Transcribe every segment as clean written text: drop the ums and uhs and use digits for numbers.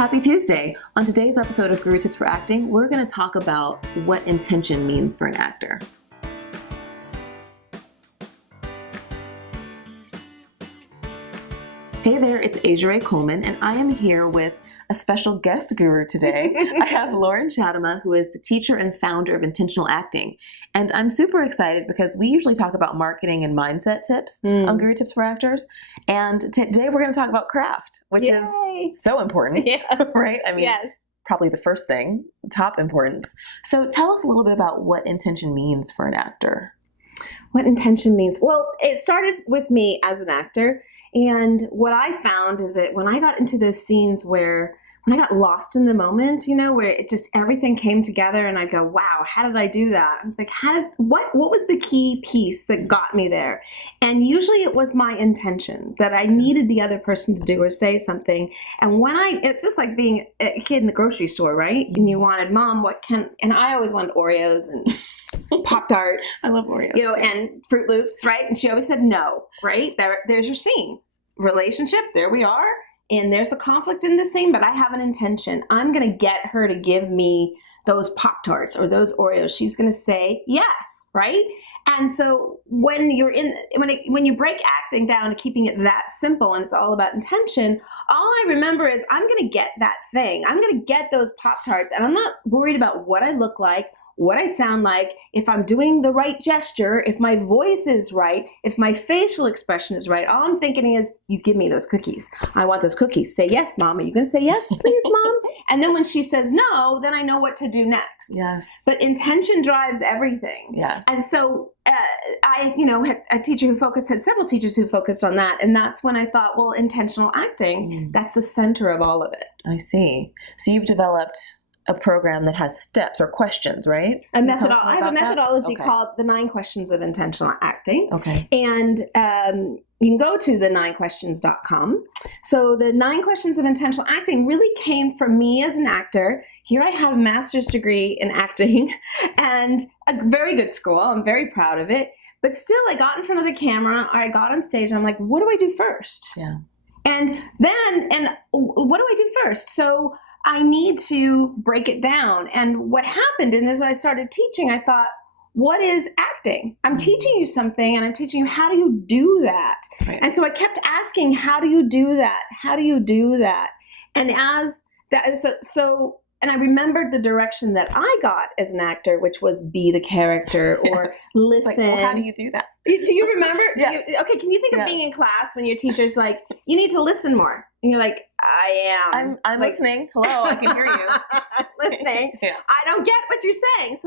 Happy Tuesday! On today's episode of Guru Tips for Acting, we're going to talk about what intention means for an actor. Hey there, it's Asia Ray Coleman, and I am here with a special guest guru today. I have Loren Chadima, who is the teacher and founder of Intentional Acting. And I'm super excited because we usually talk about marketing and mindset tips on Guru Tips for Actors. And today we're going to talk about craft, which is so important, right? I mean, probably the first thing, top importance. So tell us a little bit about what intention means for an actor. What intention means? Well, it started with me as an actor. And what I found is that when I got into those scenes when I got lost in the moment, where it just everything came together and I go, wow, how did I do that? I was like, what was the key piece that got me there? And usually it was my intention that I needed the other person to do or say something. And it's just like being a kid in the grocery store, right? And you wanted, Mom, and I always wanted Oreos and Pop-Tarts. I love Oreos. And Fruit Loops, right? And she always said no, right? There's your scene. Relationship, there we are. And there's the conflict in the scene, but I have an intention. I'm going to get her to give me those Pop-Tarts or those Oreos. She's going to say yes, right? And so when you break acting down to keeping it that simple and it's all about intention, all I remember is I'm going to get that thing. I'm going to get those Pop-Tarts, and I'm not worried about what I look like, what I sound like, if I'm doing the right gesture, if my voice is right, if my facial expression is right. All I'm thinking is, you give me those cookies. I want those cookies. Say yes, Mom. Are you going to say yes, please, Mom? And then when she says no, then I know what to do next. Yes. But intention drives everything. Yes. And so I had a teacher had several teachers who focused on that. And that's when I thought, well, intentional acting, that's the center of all of it. I see. So you've developed a program that has steps or questions, right? I have a methodology called the 9 Questions of Intentional Acting. Okay. And you can go to the9questions.com. So the 9 Questions of Intentional Acting really came from me as an actor. Here I have a master's degree in acting and a very good school. I'm very proud of it. But still, I got in front of the camera, or I got on stage, and I'm like, what do I do first? Yeah. And what do I do first? So I need to break it down. And what happened, and as I started teaching, I thought, what is acting? I'm teaching you something, and I'm teaching you, how do you do that? Right. And so I kept asking, how do you do that? How do you do that? And and I remembered the direction that I got as an actor, which was be the character or listen. Like, well, how do you do that? Do you remember? Yes. Can you think of being in class when your teacher's like, you need to listen more? And you're like, I am. I'm like, listening. Hello, I can hear you. Listening. Yeah. I don't get what you're saying.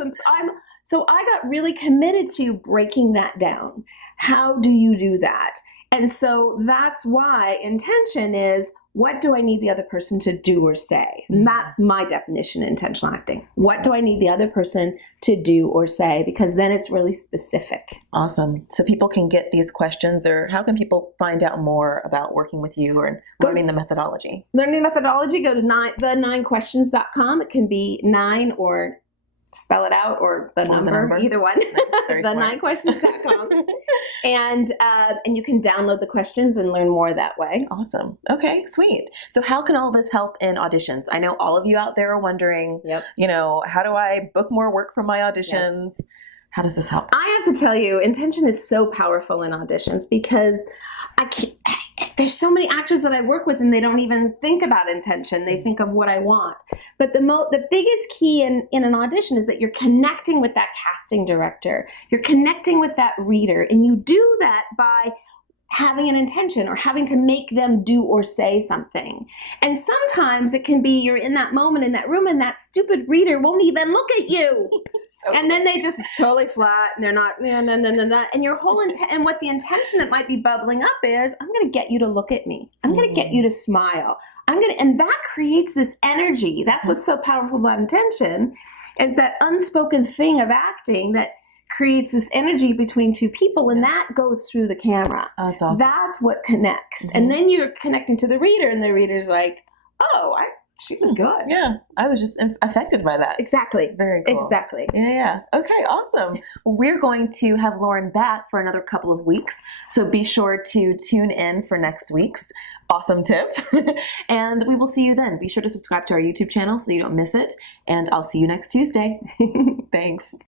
So I got really committed to breaking that down. How do you do that? And so that's why intention is, what do I need the other person to do or say? And that's my definition of intentional acting. What do I need the other person to do or say? Because then it's really specific. Awesome. So people can get these questions, or how can people find out more about working with you or learning the methodology? Learning the methodology, go to the9questions.com. It can be 9 or spell it out, or the number, either one. Nice, the9questions.com. And you can download the questions and learn more that way. Awesome. Okay, sweet. So how can all this help in auditions? I know all of you out there are wondering, how do I book more work for my auditions? Yes. How does this help? I have to tell you, intention is so powerful in auditions because there's so many actors that I work with and they don't even think about intention. They think of what I want. But the biggest key in an audition is that you're connecting with that casting director. You're connecting with that reader. And you do that by having an intention or having to make them do or say something. And sometimes it can be you're in that moment in that room and that stupid reader won't even look at you. And then they just totally flat, and they're not, and your whole and what the intention that might be bubbling up is, I'm going to get you to look at me. I'm going to get you to smile. And that creates this energy. That's what's so powerful about intention. And that unspoken thing of acting that creates this energy between two people, and that goes through the camera. Oh, that's awesome. That's what connects. And then you're connecting to the reader, and the reader's like, oh, she was good. Yeah. I was just affected by that. Exactly. Very cool. Exactly. Yeah. Okay. Awesome. Well, we're going to have Loren back for another couple of weeks. So be sure to tune in for next week's. awesome tip. And we will see you then. Be sure to subscribe to our YouTube channel so that you don't miss it. And I'll see you next Tuesday. Thanks.